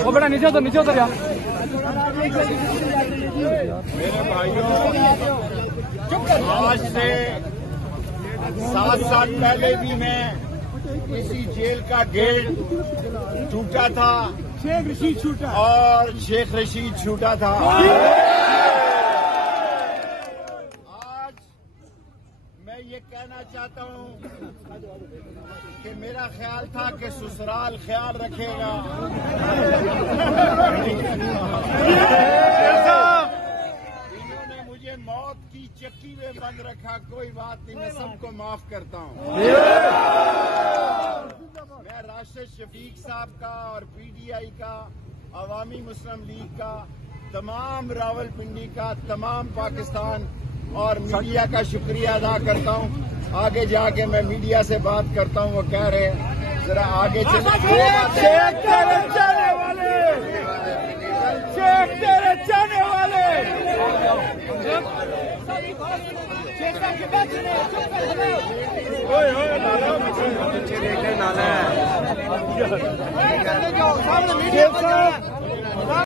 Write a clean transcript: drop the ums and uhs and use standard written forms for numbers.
वो बेटा नीचे उतर यार। मेरे भाइयों, आज से 7 साल पहले भी मैं इसी जेल का गेट टूटा था, शेख रशीद छूटा और शेख रशीद छूटा था। आज मैं ये कहना चाहता हूँ कि मेरा ख्याल था कि ससुराल ख्याल रखेगा। इन्होंने मुझे मौत की चक्की में बंद रखा, कोई बात नहीं, मैं सबको माफ करता हूँ। मैं राशिद शफीक साहब का और PTI का, अवामी मुस्लिम लीग का, तमाम रावलपिंडी का, तमाम पाकिस्तान और मीडिया का शुक्रिया अदा करता हूँ। आगे जाके मैं मीडिया से बात करता हूँ, वो कह रहे हैं जरा आगे चले। शेख तेरे जाने वाले, शेख तेरे जाने वाले। नाला